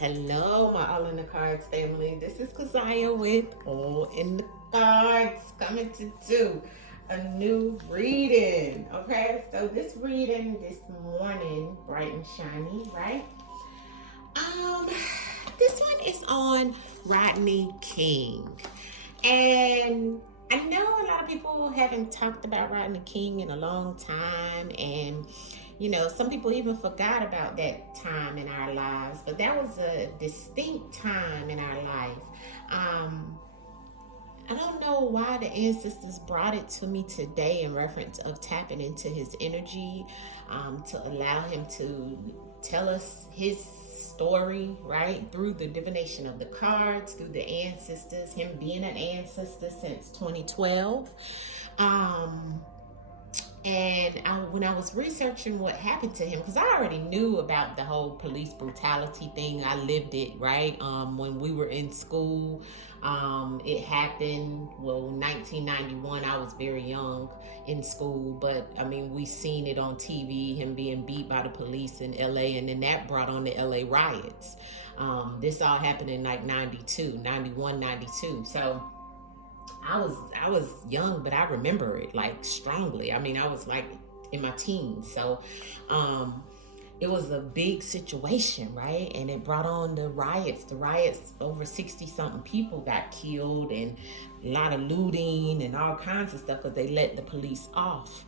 Hello, my All in the Cards family. This is Kazaya with All in the Cards coming to do a new reading. Okay, so this reading this morning, bright and shiny, right? Um, this one is on Rodney King, and I know a lot of people haven't talked about Rodney King in a long time, and some people even forgot about that time in our lives, but that was a distinct time in our life. Um, I don't know why the ancestors brought it to me today in reference of tapping into his energy, to allow him to tell us his story, right? Through the divination of the cards, through the ancestors, him being an ancestor since 2012. Um, when I was researching what happened to him, because I already knew about the whole police brutality thing, I lived it, right? When we were in school, it happened, well, 1991. I was very young in school, but I mean, we seen it on TV, him being beat by the police in LA, and then that brought on the LA riots. This all happened in like 92, 91, 92. So I was young, but I remember it like strongly. I mean, I was like in my teens, so um, it was a big situation, right? And it brought on the riots. The riots, over 60 something people got killed, and a lot of looting and all kinds of stuff because they let the police off.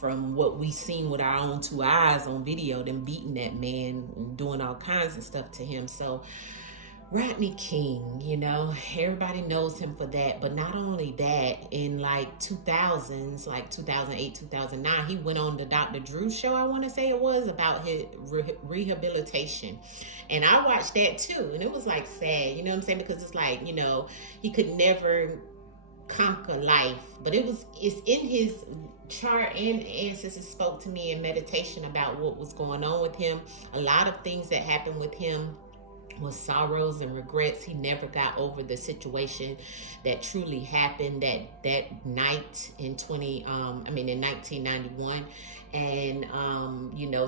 From what we seen with our own two eyes on video, them beating that man and doing all kinds of stuff to him. So Rodney King, everybody knows him for that. But not only that, in like 2000s, like 2008, 2009, he went on the Dr. Drew show, I want to say it was, about his rehabilitation. And I watched that too. And it was like sad, you know what I'm saying? Because it's like, he could never conquer life. But it's in his chart, and ancestors spoke to me in meditation about what was going on with him. A lot of things that happened with him was sorrows and regrets. He never got over the situation that truly happened that night in 1991, and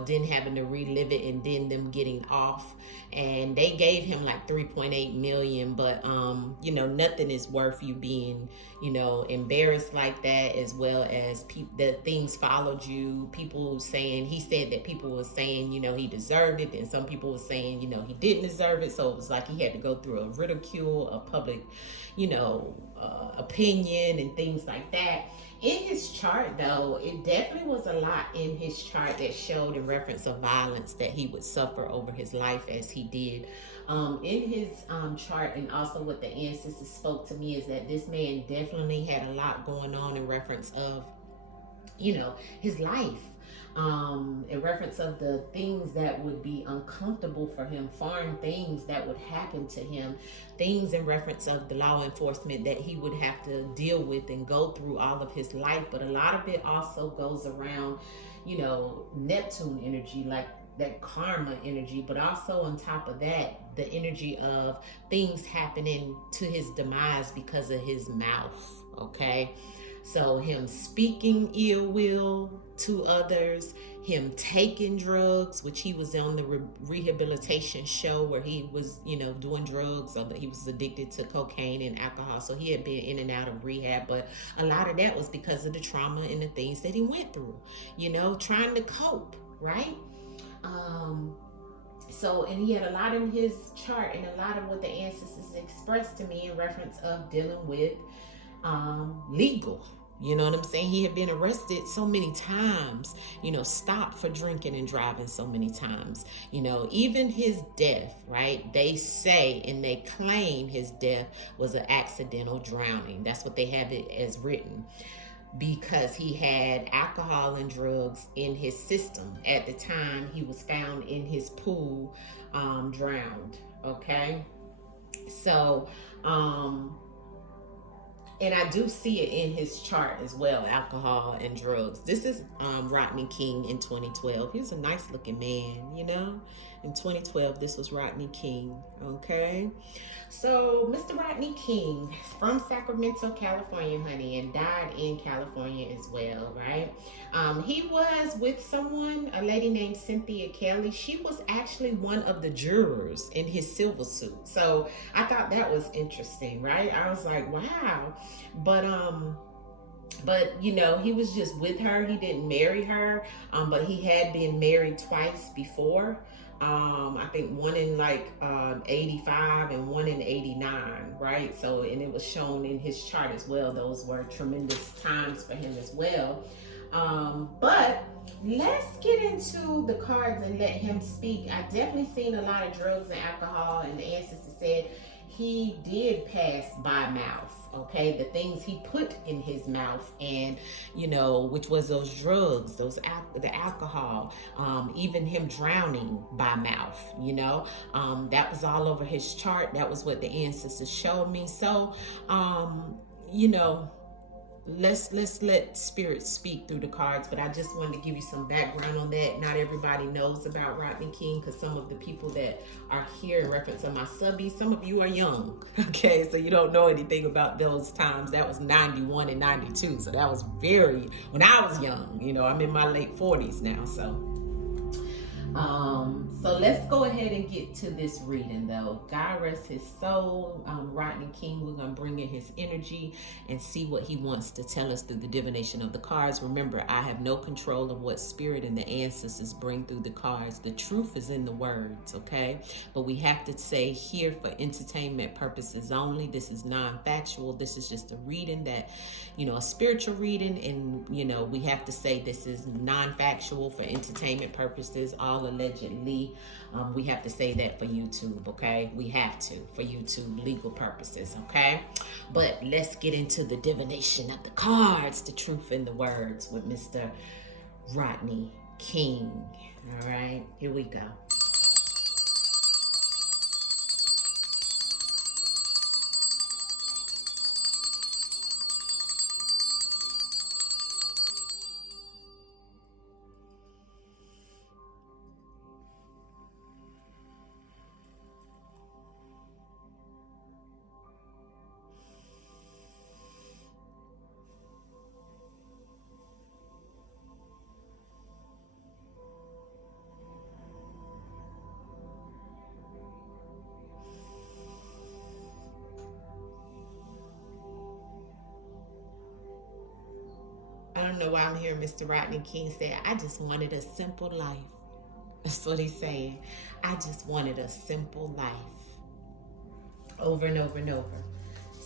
then having to relive it, and then them getting off. And they gave him like 3.8 million, but nothing is worth you being embarrassed like that, as well as the things followed you. People saying, he said that people were saying he deserved it, and some people were saying he didn't deserve it. So it was like he had to go through a ridicule, a public opinion, and things like that. In his chart, though, it definitely was a lot in his chart that showed in reference of violence that he would suffer over his life, as he did. In his chart, and also what the ancestors spoke to me, is that this man definitely had a lot going on in reference of his life, in reference of the things that would be uncomfortable for him, foreign things that would happen to him, things in reference of the law enforcement that he would have to deal with and go through all of his life. But a lot of it also goes around Neptune energy, like that karma energy, but also on top of that, the energy of things happening to his demise because of his mouth. Okay, so him speaking ill will to others, him taking drugs, which he was on the rehabilitation show where he was, doing drugs, or he was addicted to cocaine and alcohol. So he had been in and out of rehab, but a lot of that was because of the trauma and the things that he went through, trying to cope, right? And he had a lot in his chart, and a lot of what the ancestors expressed to me in reference of dealing with legal. You know what I'm saying? He had been arrested so many times, stopped for drinking and driving so many times. Even his death, right? They say and they claim his death was an accidental drowning. That's what they have it as written, because he had alcohol and drugs in his system at the time he was found in his pool, drowned. Okay, so and I do see it in his chart as well, alcohol and drugs. This is Rodney King in 2012. He was a nice looking man, In 2012, this was Rodney King, okay? So, Mr. Rodney King, from Sacramento, California, honey, and died in California as well, right? He was with someone, a lady named Cynthia Kelly. She was actually one of the jurors in his silver suit. So, I thought that was interesting, right? I was like, wow. But you know, he was just with her. He didn't marry her, but he had been married twice before. I think one in like 85 and one in 89, right? So, and it was shown in his chart as well. Those were tremendous times for him as well. But let's get into the cards and let him speak. I definitely seen a lot of drugs and alcohol, and the ancestor said he did pass by mouth, okay? The things he put in his mouth, and you know, which was those drugs, the alcohol, even him drowning by mouth, you know, that was all over his chart. That was what the ancestors showed me. So, you know, let's let spirit speak through the cards. But I just wanted to give you some background on that. Not everybody knows about Rodney King, because some of the people that are here in reference to my subbies, some of you are young, okay? So you don't know anything about those times. That was 91 and 92, so that was when I was young, you know. I'm in my late 40s now. So let's go ahead and get to this reading, though. God rest his soul. Rodney King, we're going to bring in his energy and see what he wants to tell us through the divination of the cards. Remember, I have no control of what spirit and the ancestors bring through the cards. The truth is in the words, okay? But we have to say here for entertainment purposes only. This is non-factual. This is just a reading that, you know, a spiritual reading. And, you know, we have to say this is non-factual for entertainment purposes, all allegedly. We have to say that for YouTube, okay? We have to, for YouTube legal purposes, okay? But let's get into the divination of the cards, the truth in the words with Mr. Rodney King. All right, here we go. I don't know why I'm hearing Mr. Rodney King say, I just wanted a simple life. That's what he's saying. I just wanted a simple life. Over and over and over.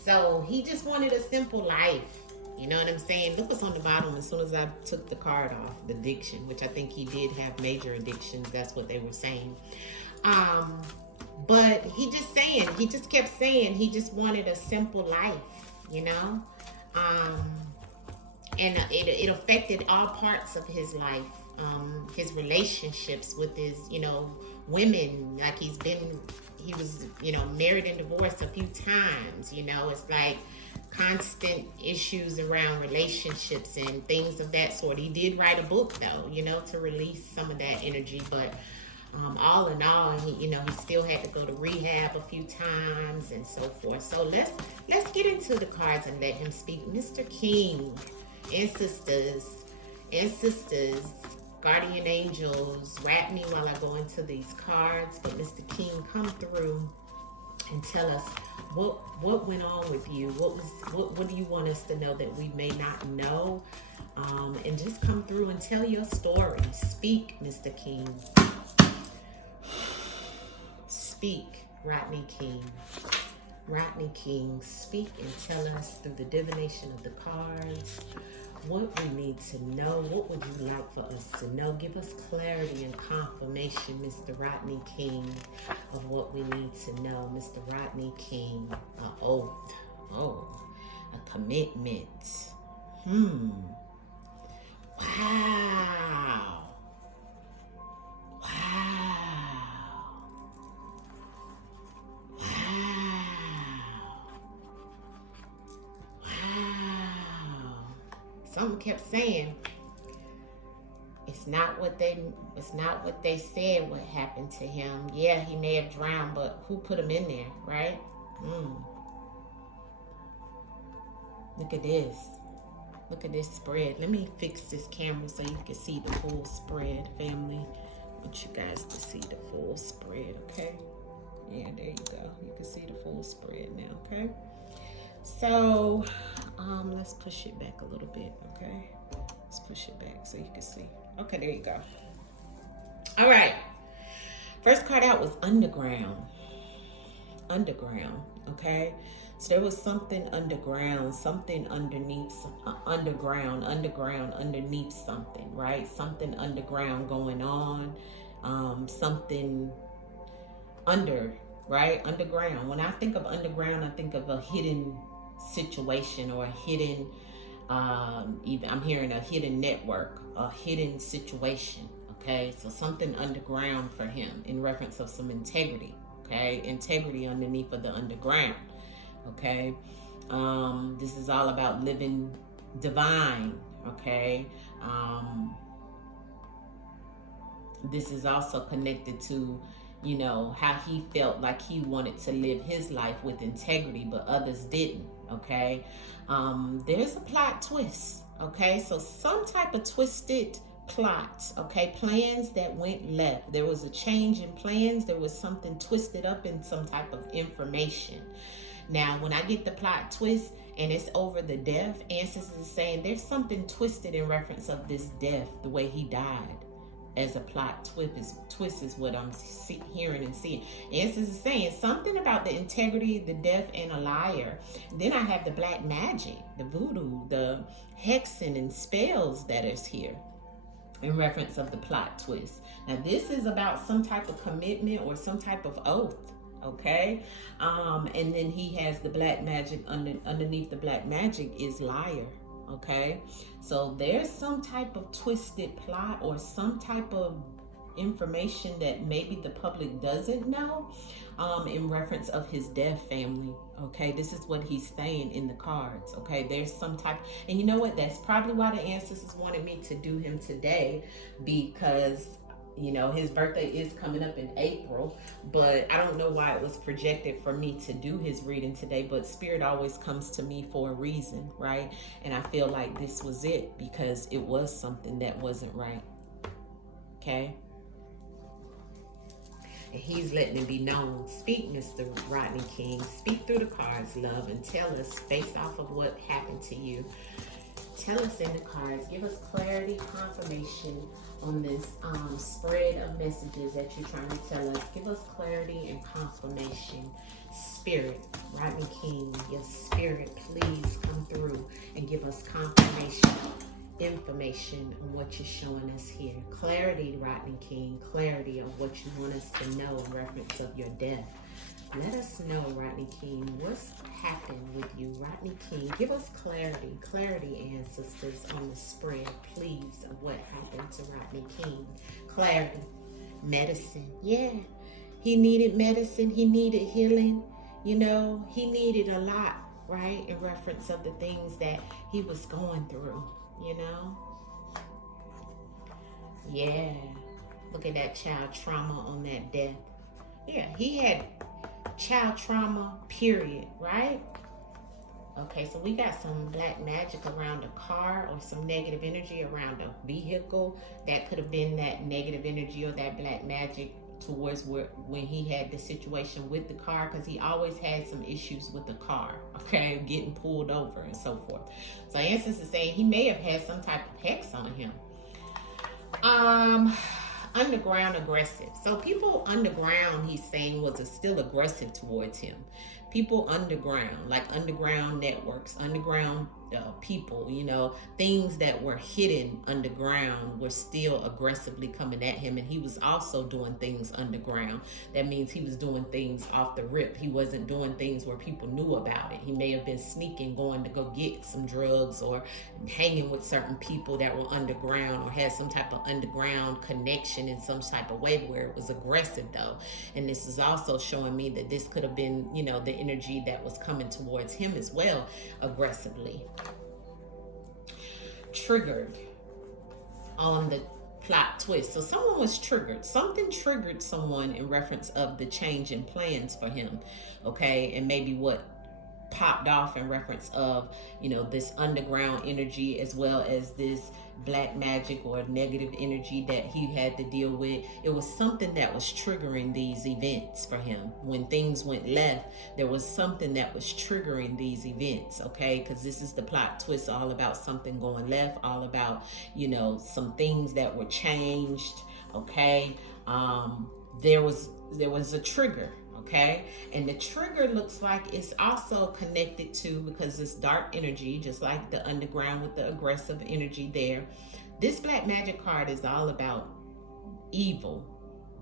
So he just wanted a simple life. You know what I'm saying? Look what's on the bottom as soon as I took the card off. The addiction, which I think he did have major addictions. That's what they were saying. But he just kept saying he just wanted a simple life, you know? And it affected all parts of his life, his relationships with his, you know, women. Like he was, you know, married and divorced a few times. You know, it's like constant issues around relationships and things of that sort. He did write a book, though, you know, to release some of that energy. But all in all, he still had to go to rehab a few times and so forth. So let's get into the cards and let him speak. Mr. King. Ancestors, guardian angels, wrap me while I go into these cards. But Mr. King, come through and tell us what went on with you. What do you want us to know that we may not know? And just come through and tell your story. Speak, Mr. King. Speak, Rodney King. Rodney King, speak and tell us through the divination of the cards what we need to know. What would you like for us to know? Give us clarity and confirmation, Mr. Rodney King, of what we need to know. Mr. Rodney King, an oath. Oh, a commitment. Wow. Something kept saying, It's not what they said what happened to him. Yeah, he may have drowned, but who put him in there, right? Look at this. Look at this spread. Let me fix this camera so you can see the full spread, family. I want you guys to see the full spread, okay? Yeah, there you go. You can see the full spread now, okay? So, let's push it back a little bit, okay? Let's push it back so you can see. Okay, there you go. All right. First card out was underground. Underground, okay? So there was something underground, something underneath, underneath something, right? Something underground going on, something under, right? Underground. When I think of underground, I think of a hidden situation or a hidden, even I'm hearing a hidden network, a hidden situation, okay? So something underground for him in reference of some integrity, okay? Integrity underneath of the underground. Okay, this is all about living divine. Okay, this is also connected to, you know, how he felt like he wanted to live his life with integrity, but others didn't. Okay, there's a plot twist. Okay, so some type of twisted plots, okay, plans that went left. There was a change in plans. There was something twisted up in some type of information. Now, when I get the plot twist and it's over the death, ancestors are saying there's something twisted in reference of this death, the way he died. As a plot twist is what I'm hearing and seeing. Ancestors are saying something about the integrity, the death, and a liar. Then I have the black magic, the voodoo, the hexing and spells that is here in reference of the plot twist. Now, this is about some type of commitment or some type of oath. Okay, and then he has the black magic. Underneath the black magic is liar. Okay, so there's some type of twisted plot or some type of information that maybe the public doesn't know in reference of his death, family. Okay, this is what he's saying in the cards. Okay, there's some type, and you know what, that's probably why the ancestors wanted me to do him today, because you know, his birthday is coming up in April, but I don't know why it was projected for me to do his reading today, but Spirit always comes to me for a reason, right? And I feel like this was it because it was something that wasn't right, okay? And he's letting it be known. Speak, Mr. Rodney King. Speak through the cards, love, and tell us based off of what happened to you. Tell us in the cards. Give us clarity, confirmation on this spread of messages that you're trying to tell us. Give us clarity and confirmation. Spirit, Rodney King, your spirit, please come through and give us confirmation, information on what you're showing us here. Clarity, Rodney King, clarity of what you want us to know in reference of your death. Let us know, Rodney King, what's happened with you, Rodney King. Give us clarity, ancestors, on the spread, please, of what happened to Rodney King. Clarity, medicine. Yeah, he needed medicine. He needed healing. You know, he needed a lot, right, in reference of the things that he was going through, you know. Yeah, look at that child trauma on that death. Yeah, he had child trauma, period, right? Okay, so we got some black magic around a car or some negative energy around a vehicle. That could have been that negative energy or that black magic towards when he had the situation with the car, because he always had some issues with the car, okay, getting pulled over and so forth. So ancestors is saying he may have had some type of hex on him. Underground aggressive. So people underground, he's saying, was still aggressive towards him. People underground, like underground networks, underground people, you know, things that were hidden underground were still aggressively coming at him. And he was also doing things underground. That means he was doing things off the rip. He wasn't doing things where people knew about it. He may have been sneaking, going to go get some drugs or hanging with certain people that were underground or had some type of underground connection in some type of way where it was aggressive though. And this is also showing me that this could have been, you know, the energy that was coming towards him as well, aggressively. Triggered on the plot twist. So someone was triggered. Something triggered someone in reference of the change in plans for him. Okay. And maybe what popped off in reference of, you know, this underground energy, as well as this black magic or negative energy that he had to deal with. It was something that was triggering these events for him. When things went left, there was something that was triggering these events. Okay, because this is the plot twist, all about something going left, all about, you know, some things that were changed. Okay, there was a trigger. Okay, and the trigger looks like it's also connected to, because it's dark energy, just like the underground with the aggressive energy there. This black magic card is all about evil,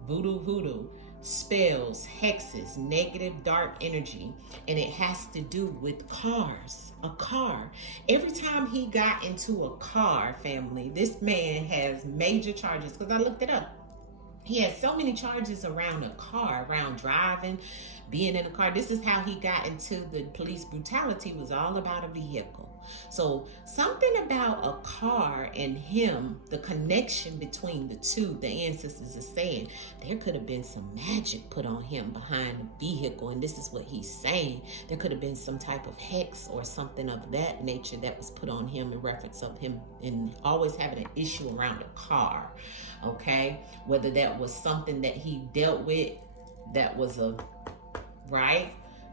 voodoo, hoodoo, spells, hexes, negative dark energy, and it has to do with cars. A car. Every time he got into a car, family, this man has major charges, because I looked it up. He had so many charges around a car, around driving, being in a car. This is how he got into the police brutality, was all about a vehicle. So something about a car and him, the connection between the two, the ancestors are saying there could have been some magic put on him behind the vehicle. And this is what he's saying. There could have been some type of hex or something of that nature that was put on him in reference of him and always having an issue around a car. Okay, whether that was something that he dealt with that was a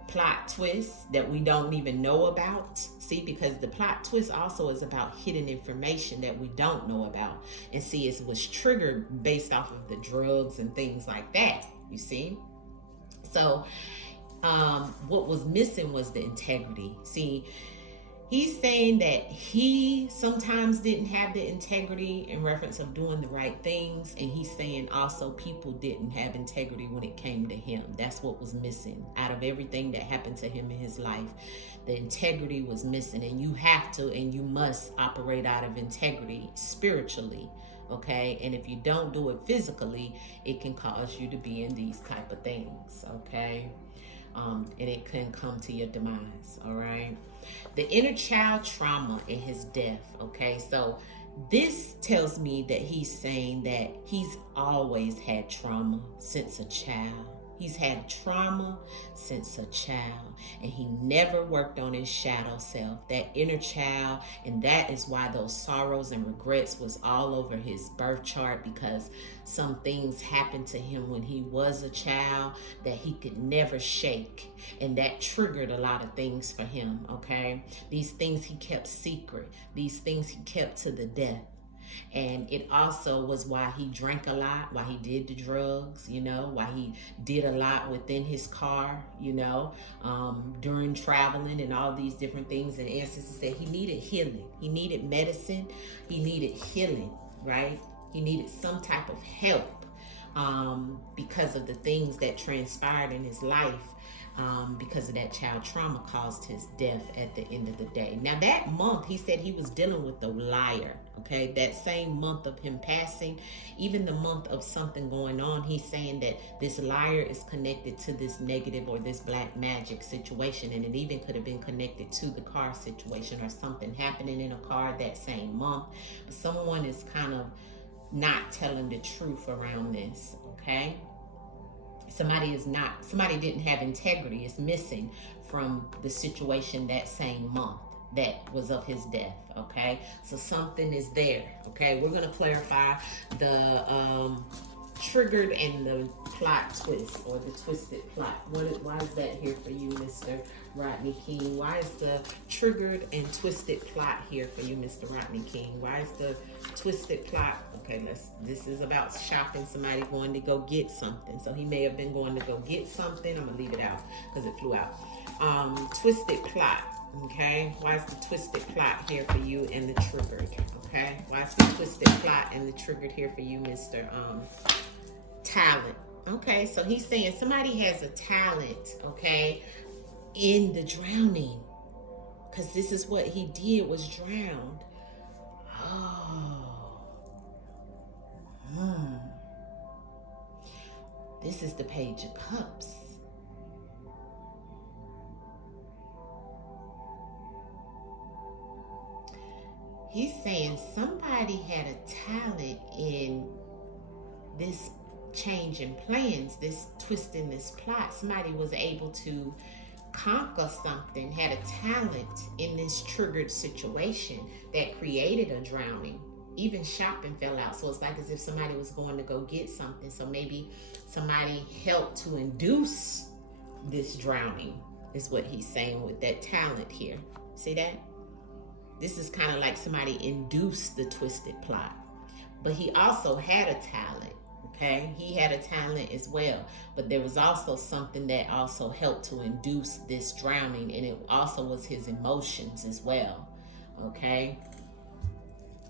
plot twist that we don't even know about. See, because the plot twist also is about hidden information that we don't know about. And see, it was triggered based off of the drugs and things like that, you see. So what was missing was the integrity. See, he's saying that he sometimes didn't have the integrity in reference of doing the right things. And he's saying also people didn't have integrity when it came to him. That's what was missing out of everything that happened to him in his life. The integrity was missing. And you have to and you must operate out of integrity spiritually. Okay, and if you don't do it physically, it can cause you to be in these type of things. Okay, and it can come to your demise. All right. The inner child trauma in his death. Okay, so this tells me that he's saying that he's always had trauma since a child. He's had trauma since a child, and he never worked on his shadow self, that inner child. And that is why those sorrows and regrets was all over his birth chart, because some things happened to him when he was a child that he could never shake, and that triggered a lot of things for him. Okay, these things he kept secret, these things he kept to the death. And it also was why he drank a lot, why he did the drugs, you know, why he did a lot within his car, you know, during traveling and all these different things. And ancestors said he needed healing. He needed medicine. He needed healing, right? He needed some type of help because of the things that transpired in his life. Because of that child trauma caused his death at the end of the day. Now that month, he said he was dealing with the liar. Okay, that same month of him passing, even the month of something going on, he's saying that this liar is connected to this negative or this black magic situation. And it even could have been connected to the car situation or something happening in a car that same month. But someone is kind of not telling the truth around this. Okay. Somebody didn't have integrity. It's missing from the situation that same month that was of his death. Okay, so something is there. Okay, we're going to clarify the triggered and the plot twist, or the twisted plot. Why is that here for you, Mr. Rodney King? Why is the triggered and twisted plot here for you, Mr. Rodney King? Why is the twisted plot? Okay, this is about shopping, somebody going to go get something. So he may have been going to go get something. I'm gonna leave it out because it flew out. Twisted plot. Okay, why is the twisted plot here for you and the triggered? Okay, why is the twisted plot and the triggered here for you, Mr. Talent? Okay, so he's saying somebody has a talent, okay, in the drowning, because this is what he did, was drowned. This is the Page of Cups. he's saying somebody had a talent in this changing plans, this twisting this plot. Somebody was able to conquer something, had a talent in this triggered situation that created a drowning. Even shopping fell out. So it's like as if somebody was going to go get something. So maybe somebody helped to induce this drowning, is what he's saying with that talent here. See that? This is kind of like somebody induced the twisted plot. But he also had a talent, okay? He had a talent as well. But there was also something that also helped to induce this drowning, and it also was his emotions as well, okay?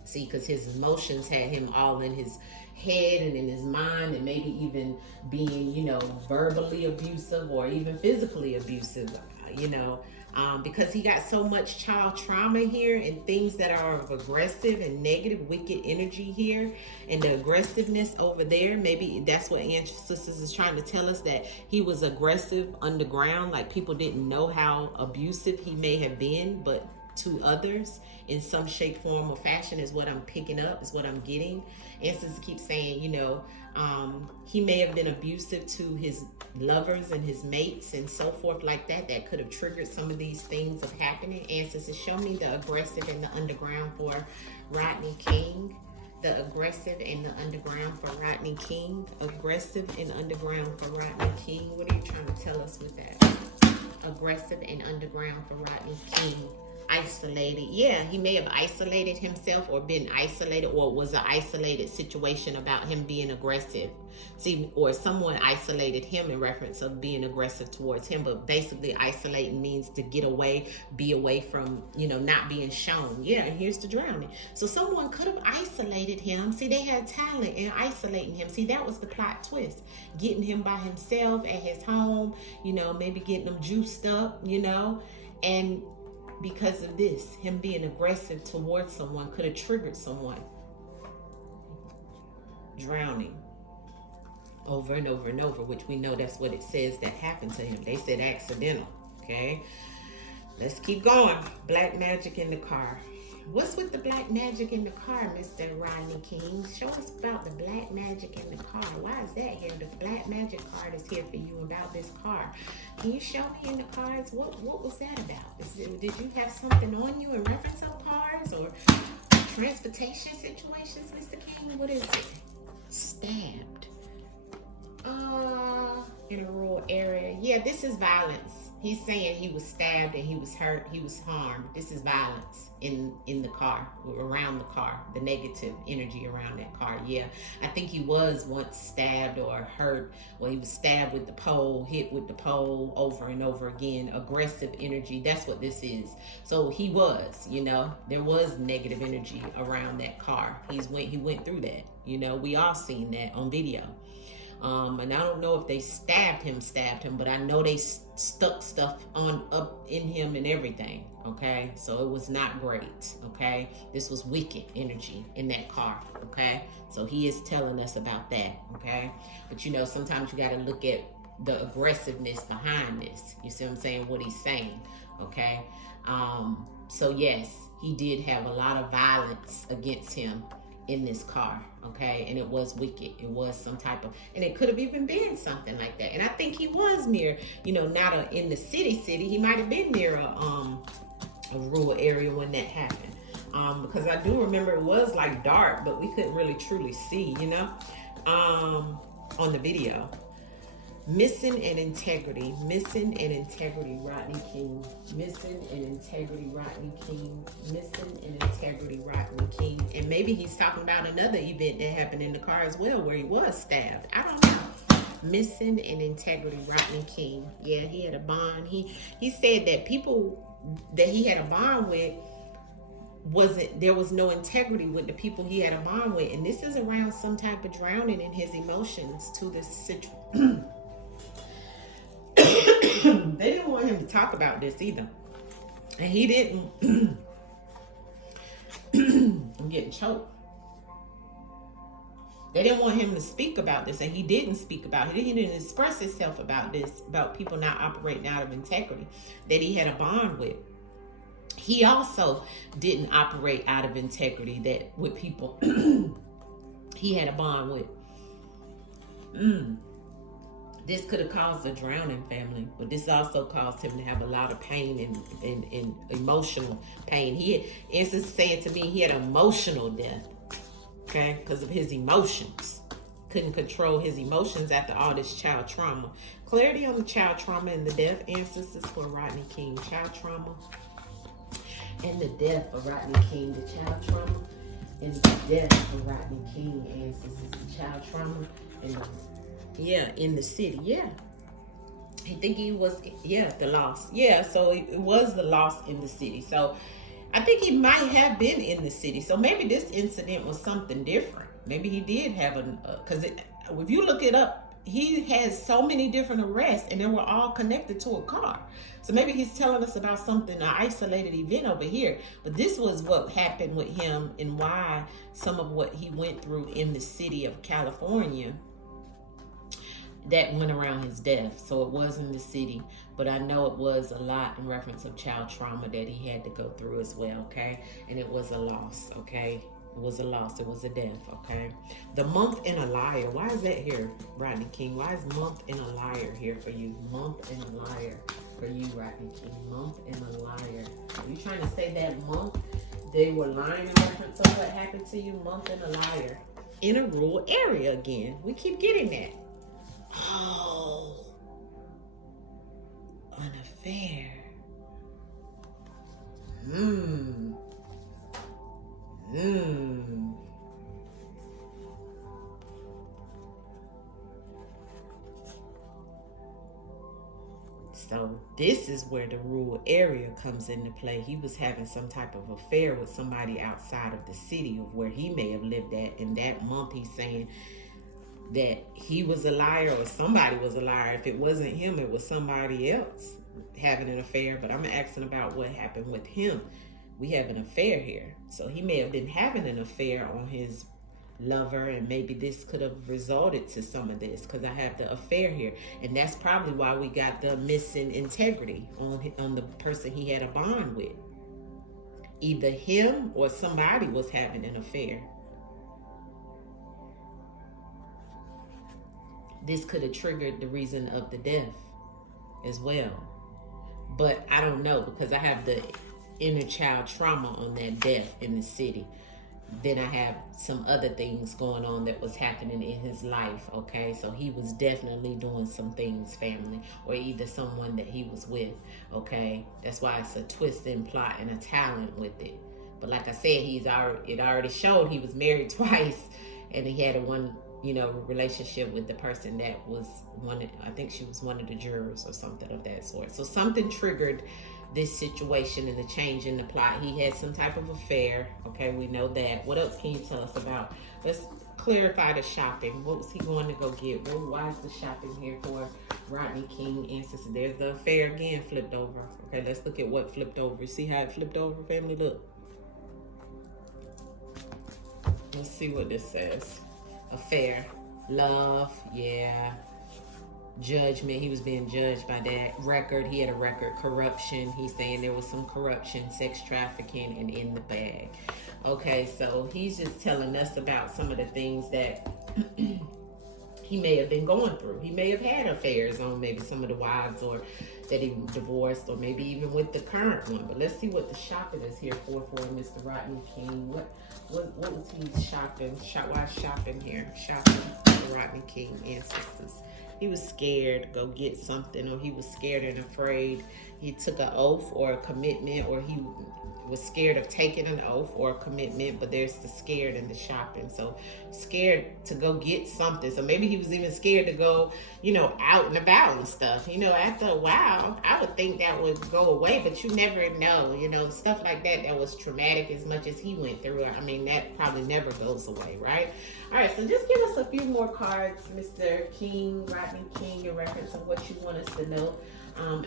See, because his emotions had him all in his head and in his mind, and maybe even being, you know, verbally abusive or even physically abusive, you know, because he got so much child trauma here and things that are of aggressive and negative, wicked energy here, and the aggressiveness over there. Maybe that's what Ancestors is trying to tell us, that he was aggressive underground, like people didn't know how abusive he may have been, but to others in some shape, form, or fashion is what I'm picking up, is what I'm getting. Ancestors keep saying, you know, he may have been abusive to his lovers and his mates and so forth like that. That could have triggered some of these things of happening. Ancestors, show me the aggressive and the underground for Rodney King. The aggressive and the underground for Rodney King. Aggressive and underground for Rodney King. What are you trying to tell us with that? Aggressive and underground for Rodney King. Isolated. Yeah, he may have isolated himself or been isolated, or was an isolated situation about him being aggressive. See, or someone isolated him in reference of being aggressive towards him, but basically isolating means to get away, be away from, you know, not being shown. Yeah, and here's the drowning. So someone could have isolated him. See, they had talent in isolating him. See, that was the plot twist. Getting him by himself at his home, you know, maybe getting him juiced up, you know, and because of this, him being aggressive towards someone could have triggered someone. Drowning over and over and over, which we know that's what it says that happened to him. They said accidental, okay? Let's keep going. Black magic in the car. What's with the black magic in the car, Mr. Rodney King? Show us about the black magic in the car. Why is that here? The black magic card is here for you about this car. Can you show me in the cards what was that about? Did you have something on you in reference of cars or transportation situations, Mr. King? What is it? Stabbed. In a rural area. Yeah, this is violence. He's saying he was stabbed and he was hurt, he was harmed. This is violence in the car, around the car, the negative energy around that car. Yeah, I think he was once stabbed or hurt, or he was stabbed with the pole, hit with the pole over and over again. Aggressive energy, that's what this is. So he was, you know, there was negative energy around that car. He went through that, you know, we all seen that on video. And I don't know if they stabbed him, but I know they stuck stuff up in him and everything, okay? So it was not great, okay? This was wicked energy in that car, okay? So he is telling us about that, okay? But you know, sometimes you got to look at the aggressiveness behind this. You see what I'm saying? What he's saying, okay? So yes, he did have a lot of violence against him in this car, okay? And it was wicked. It was some type of, and it could have even been something like that. And I think he was near, you know, not in the city. He might have been near a rural area when that happened. Because I do remember it was like dark, but we couldn't really truly see, you know, on the video. Missing in integrity, Rodney King. Missing in integrity, Rodney King. Missing in integrity, Rodney King. And maybe he's talking about another event that happened in the car as well, where he was stabbed. I don't know. Missing in integrity, Rodney King. Yeah, he had a bond. He said that people that he had a bond with there was no integrity with the people he had a bond with. And this is around some type of drowning in his emotions to this situation. They didn't want him to talk about this either. And he didn't. I'm getting choked. They didn't want him to speak about this, and he didn't speak about it. He didn't express himself about this, about people not operating out of integrity that he had a bond with. He also didn't operate out of integrity that with people he had a bond with. This could have caused a drowning, family, but this also caused him to have a lot of pain and emotional pain. He had, instance saying to me, he had emotional death, okay, because of his emotions. Couldn't control his emotions after all this child trauma. Clarity on the child trauma and the death ancestors for Rodney King. Child trauma and the death of Rodney King. The child trauma and the death of Rodney King ancestors. The child trauma and the, yeah, in the city. Yeah. I think he was, yeah, the loss. Yeah, so it was the loss in the city. So I think he might have been in the city. So maybe this incident was something different. Maybe he did have because if you look it up, he has so many different arrests and they were all connected to a car. So maybe he's telling us about something, an isolated event over here. But this was what happened with him and why some of what he went through in the city of California that went around his death. So it was in the city, but I know it was a lot in reference of child trauma that he had to go through as well, okay? And it was a loss, okay? It was a loss. It was a death, okay? The month and a liar. Why is that here, Rodney King? Why is month and a liar here for you? Month and a liar for you, Rodney King. Month and a liar. Are you trying to say that month they were lying in reference of what happened to you? Month and a liar. In a rural area again. We keep getting that. Oh, an affair. So this is where the rural area comes into play. He was having some type of affair with somebody outside of the city of where he may have lived at. In that month, he's saying that he was a liar or somebody was a liar. If it wasn't him, it was somebody else having an affair. But I'm asking about what happened with him. We have an affair here. So he may have been having an affair on his lover, and maybe this could have resulted to some of this because I have the affair here. And that's probably why we got the missing integrity on the person he had a bond with. Either him or somebody was having an affair. This could have triggered the reason of the death as well. But I don't know because I have the inner child trauma on that death in the city. Then I have some other things going on that was happening in his life, okay? So he was definitely doing some things, family, or either someone that he was with, okay? That's why it's a twist and plot and a talent with it. But like I said, it already showed he was married twice and he had one relationship with the person that was I think she was one of the jurors or something of that sort. So something triggered this situation and the change in the plot. He had some type of affair, okay, we know that. What else can you tell us about? Let's clarify the shopping. What was he going to go get? Why is the shopping here for Rodney King ancestor? There's the affair again flipped over. Okay, let's look at what flipped over. See how it flipped over, family? Look. Let's see what this says. Affair, love, yeah. Judgment, he was being judged by that. Record, he had a record. Corruption, he's saying there was some corruption, sex trafficking, and in the bag. Okay, so he's just telling us about some of the things that he may have been going through. He may have had affairs on maybe some of the wives, or that he divorced, or maybe even with the current one. But let's see what the shopping is here for Mr. Rodney King. What was he shopping? Why shopping here? Shopping for Rodney King ancestors. He was scared to go get something, or he was scared and afraid. He took an oath or a commitment, or he was scared of taking an oath or a commitment, but there's the scared and the shopping. So scared to go get something. So maybe he was even scared to go, out and about and stuff. After a while, I would think that would go away, but you never know, stuff like that was traumatic as much as he went through. I mean, that probably never goes away, right? All right, so just give us a few more cards, Mr. King, Rodney King, in reference of what you want us to know.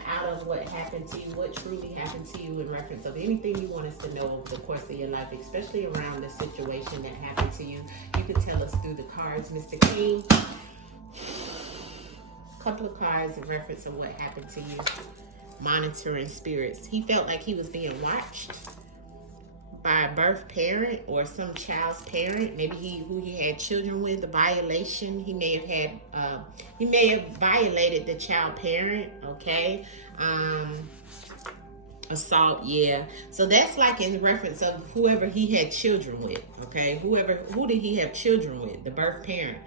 Out of what happened to you, what truly happened to you in reference of anything you want us to know over the course of your life, especially around the situation that happened to you. You can tell us through the cards, Mr. King. A couple of cards in reference of what happened to you. monitoring spirits. He felt like he was being watched by a birth parent or some child's parent, maybe who he had children with. A violation, he may have violated the child parent. Okay, assault, yeah. So that's like in reference of whoever he had children with. Okay, who did he have children with? The birth parent.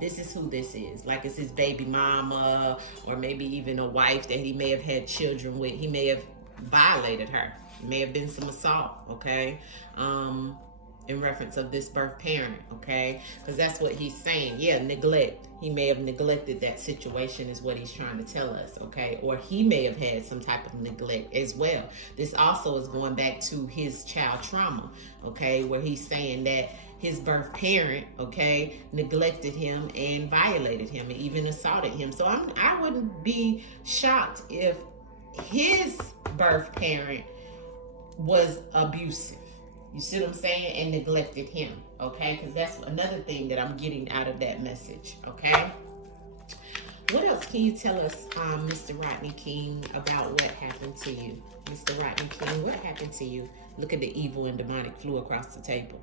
This is who this is. Like it's his baby mama, or maybe even a wife that he may have had children with. He may have violated her. It may have been some assault, okay, in reference of this birth parent, okay, because that's what he's saying. Yeah, neglect. He may have neglected that situation is what he's trying to tell us, okay, or he may have had some type of neglect as well. This also is going back to his child trauma, okay, where he's saying that his birth parent, okay, neglected him and violated him and even assaulted him. So I wouldn't be shocked if his birth parent was abusive. You see what I'm saying? And neglected him, okay? Because that's another thing that I'm getting out of that message, okay? What else can you tell us, Mr. Rodney King, about what happened to you? Mr. Rodney King, what happened to you? Look at the evil and demonic flew across the table.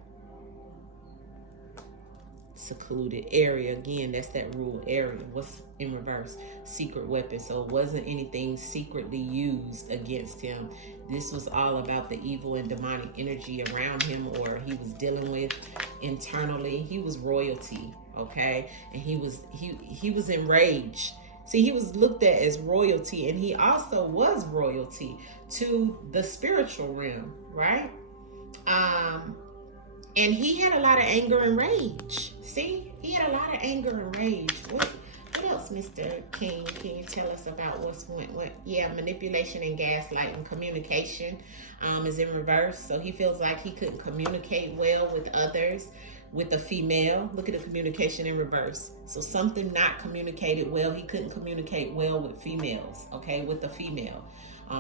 Secluded area, again, that's that rural area. What's in reverse? Secret weapon. So it wasn't anything secretly used against him. This was all about the evil and demonic energy around him, or he was dealing with internally. He was royalty, okay, and he was enraged. See, he was looked at as royalty, and he also was royalty to the spiritual realm, right? And he had a lot of anger and rage. See, he had a lot of anger and rage. What else, Mr. King? Can you tell us about what? Yeah, manipulation and gaslighting. Communication is in reverse. So he feels like he couldn't communicate well with others, with a female. Look at the communication in reverse. So something not communicated well. He couldn't communicate well with females, okay, with a female.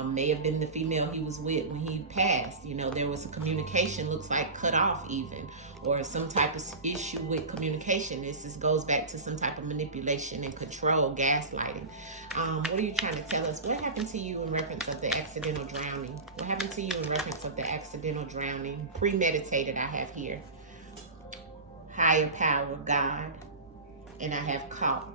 May have been the female he was with when he passed. You know, there was a communication, looks like cut off even, or some type of issue with communication. This goes back to some type of manipulation and control, gaslighting. What are you trying to tell us? What happened to you in reference of the accidental drowning? What happened to you in reference of the accidental drowning? Premeditated, I have here. Higher power, God, and I have caught.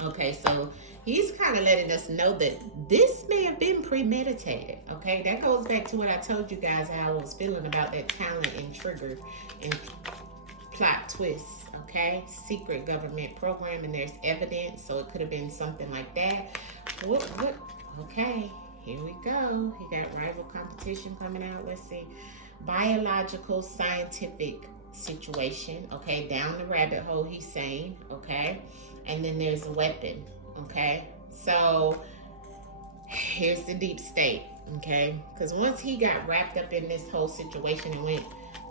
Okay, so he's kind of letting us know that this may have been premeditated, okay? That goes back to what I told you guys, how I was feeling about that talent and trigger and plot twists, okay? Secret government program, and there's evidence, so it could have been something like that. What? Okay, here we go. He got rival competition coming out. Let's see. Biological, scientific situation, okay? Down the rabbit hole, he's saying, okay? And then there's a weapon, okay? So here's the deep state, okay? Because once he got wrapped up in this whole situation and went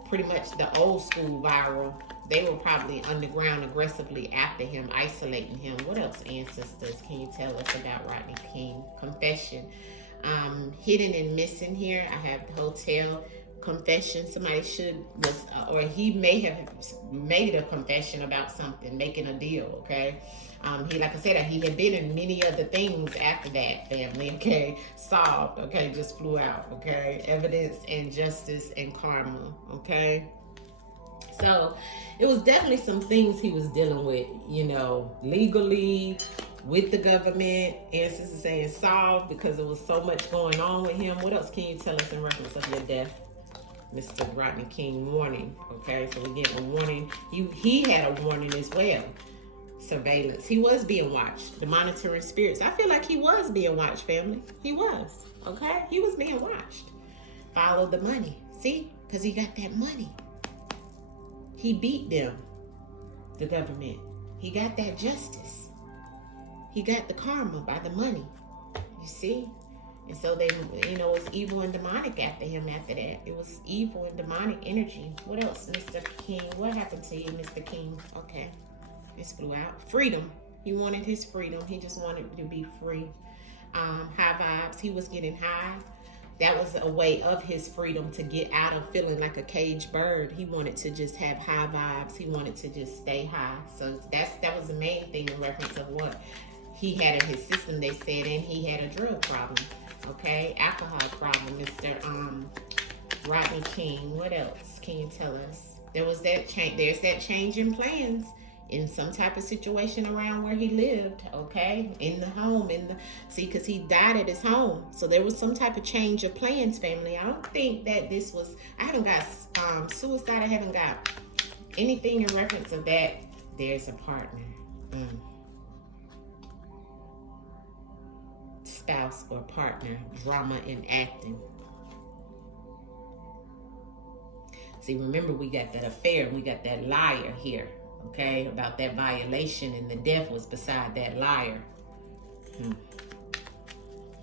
pretty much the old school viral, they were probably underground aggressively after him, isolating him. What else, ancestors, can you tell us about Rodney King? Confession. Hidden and missing here, I have the hotel. Confession, somebody or he may have made a confession about something, making a deal, okay? He, like I said, he had been in many other things after that, family, okay? Solved, okay? Just flew out, okay? Evidence and justice and karma, okay? So it was definitely some things he was dealing with, you know, legally, with the government. Ancestors saying solved because there was so much going on with him. What else can you tell us in reference of your death? Mr. Rodney King, warning. Okay, so we get a warning. He had a warning as well. Surveillance. He was being watched. The monitoring spirits. I feel like he was being watched, family. He was. Okay, he was being watched. Follow the money. See, because he got that money. He beat them, the government. He got that justice. He got the karma by the money. You see? And so they, you know, it's evil and demonic after him after that. It was evil and demonic energy. What else, Mr. King? What happened to you, Mr. King? Okay. This flew out. Freedom. He wanted his freedom. He just wanted to be free. High vibes. He was getting high. That was a way of his freedom to get out of feeling like a caged bird. He wanted to just have high vibes. He wanted to just stay high. So that was the main thing in reference of what he had in his system, they said, and he had a drug problem, okay? Alcohol problem, Mr. Rodney King. What else can you tell us? There was that change. There's that change in plans in some type of situation around where he lived, okay? In the home, because he died at his home. So there was some type of change of plans, family. I don't think that this was, I haven't got suicide. I haven't got anything in reference of that. There's a partner. Spouse or partner, drama in acting. See, remember, we got that affair, we got that liar here, okay, about that violation, and the death was beside that liar.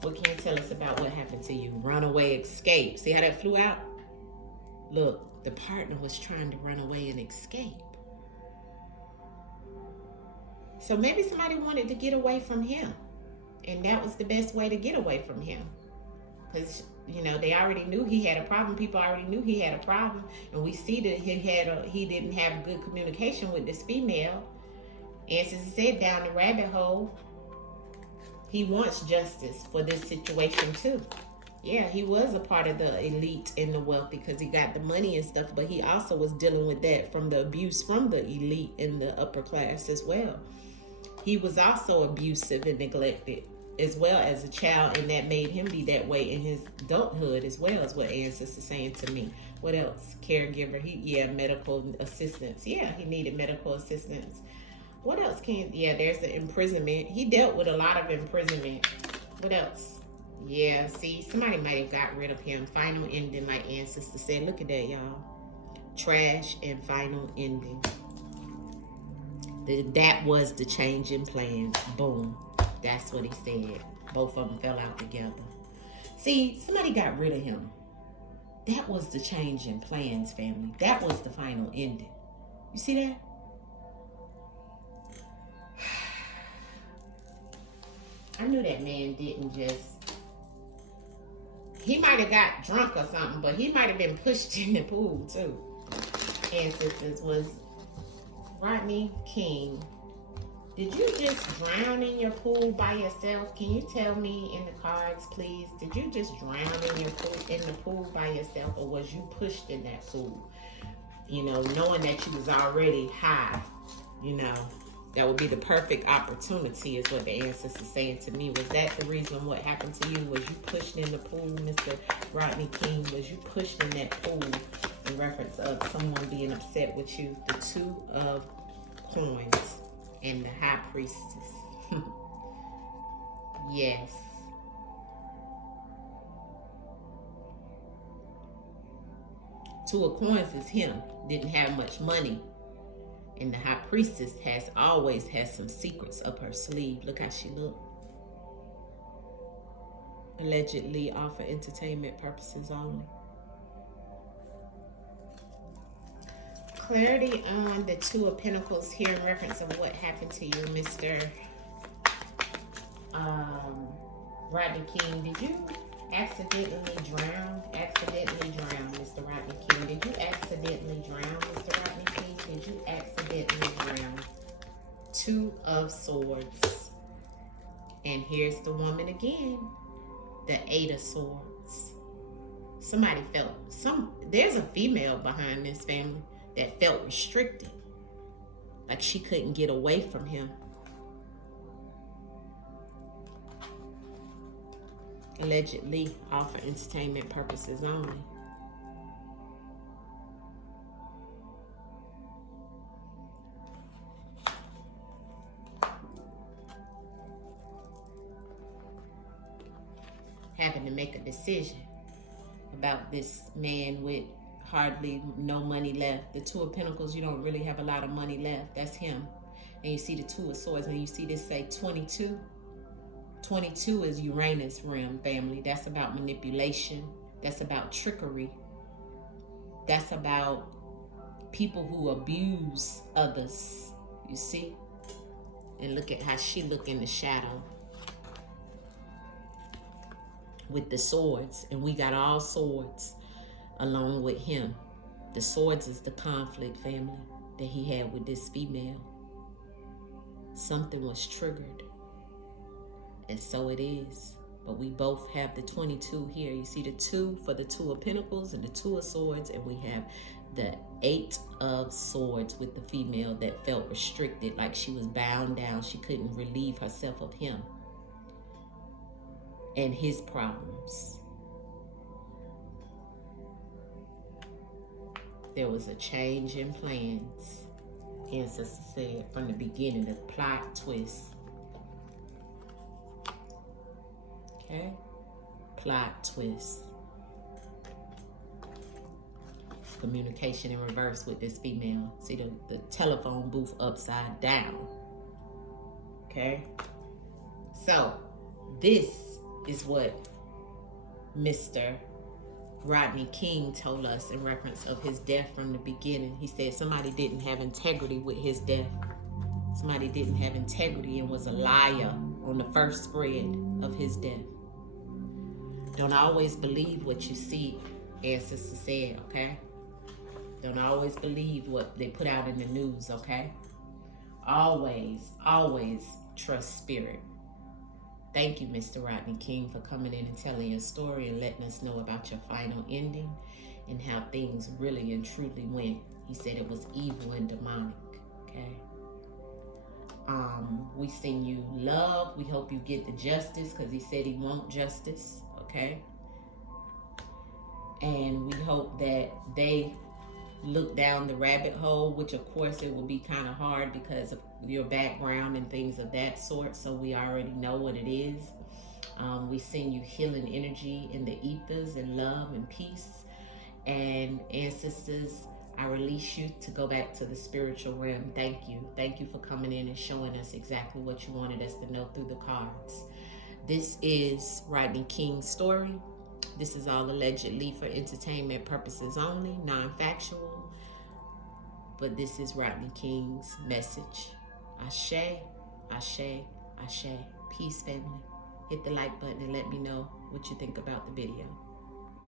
What can you tell us about what happened to you? Runaway escape. See how that flew out? Look, the partner was trying to run away and escape. So maybe somebody wanted to get away from him, and that was the best way to get away from him. Because, you know, they already knew he had a problem. People already knew he had a problem. And we see that he didn't have good communication with this female. And since he said down the rabbit hole, he wants justice for this situation too. Yeah, he was a part of the elite and the wealthy because he got the money and stuff. But he also was dealing with that from the abuse from the elite and the upper class as well. He was also abusive and neglected as well as a child, and that made him be that way in his adulthood as well, as what Ancestors saying to me. What else? Caregiver. Medical assistance. Yeah, he needed medical assistance. What else there's the imprisonment. He dealt with a lot of imprisonment. What else? Yeah, see, somebody might have got rid of him. Final ending, like Ancestor said. Look at that, y'all. Trash and final ending. That was the change in plans. Boom. That's what he said. Both of them fell out together. See, somebody got rid of him. That was the change in plans, family. That was the final ending. You see that? I knew that man didn't just... He might have got drunk or something, but he might have been pushed in the pool too. Ancestors, was Rodney King... Did you just drown in your pool by yourself? Can you tell me in the cards, please? Did you just drown in the pool by yourself, or was you pushed in that pool? You know, knowing that you was already high, you know, that would be the perfect opportunity, is what the Ancestors saying to me. Was that the reason what happened to you? Was you pushed in the pool, Mr. Rodney King? Was you pushed in that pool in reference of someone being upset with you? The Two of Coins and the High Priestess. Yes. Two of Coins is him. Didn't have much money. And the High Priestess always has some secrets up her sleeve. Look how she look. Allegedly off for entertainment purposes only. Clarity on the Two of Pentacles here in reference of what happened to you, Mr. Rodney King. Did you accidentally drown? Mr. Rodney King. Did you accidentally drown, Mr. Rodney King? Did you accidentally drown? Two of Swords. And here's the woman again. The Eight of Swords. Somebody there's a female behind this, family, that felt restricted. Like she couldn't get away from him. Allegedly, all for entertainment purposes only. Having to make a decision about this man with hardly no money left. The Two of Pentacles, you don't really have a lot of money left. That's him. And you see the Two of Swords, and you see this say 22. 22 is Uranus realm, family. That's about manipulation. That's about trickery. That's about people who abuse others. You see? And look at how she look in the shadow with the swords. And we got all swords along with him. The swords is the conflict, family, that he had with this female. Something was triggered. And so it is. But we both have the 22 here. You see the 2 for the 2 of Pentacles and the 2 of Swords. And we have the 8 of Swords with the female that felt restricted, like she was bound down. She couldn't relieve herself of him and his problems. There was a change in plans. Ancestor said from the beginning, the plot twist. Okay? Plot twist. Communication in reverse with this female. See the telephone booth upside down. Okay? So, this is what Mr. Rodney King told us in reference of his death from the beginning. He said somebody didn't have integrity with his death. Somebody didn't have integrity and was a liar on the first spread of his death. Don't always believe what you see, ancestor said, okay? Don't always believe what they put out in the news, okay? Always, always trust spirit. Thank you, Mr. Rodney King, for coming in and telling your story and letting us know about your final ending and how things really and truly went. He said it was evil and demonic, okay? We send you love. We hope you get the justice, because he said he wants justice, okay? And we hope that they look down the rabbit hole, which of course it will be kind of hard because of your background and things of that sort, so we already know what it is. We send you healing energy in the ethers and love and peace. And ancestors, I release you to go back to the spiritual realm. Thank you. Thank you for coming in and showing us exactly what you wanted us to know through the cards. This is Rodney King's story. This is all allegedly for entertainment purposes only, non-factual. But this is Rodney King's message. Ashe, ashe, ashe. Peace, family. Hit the like button and let me know what you think about the video.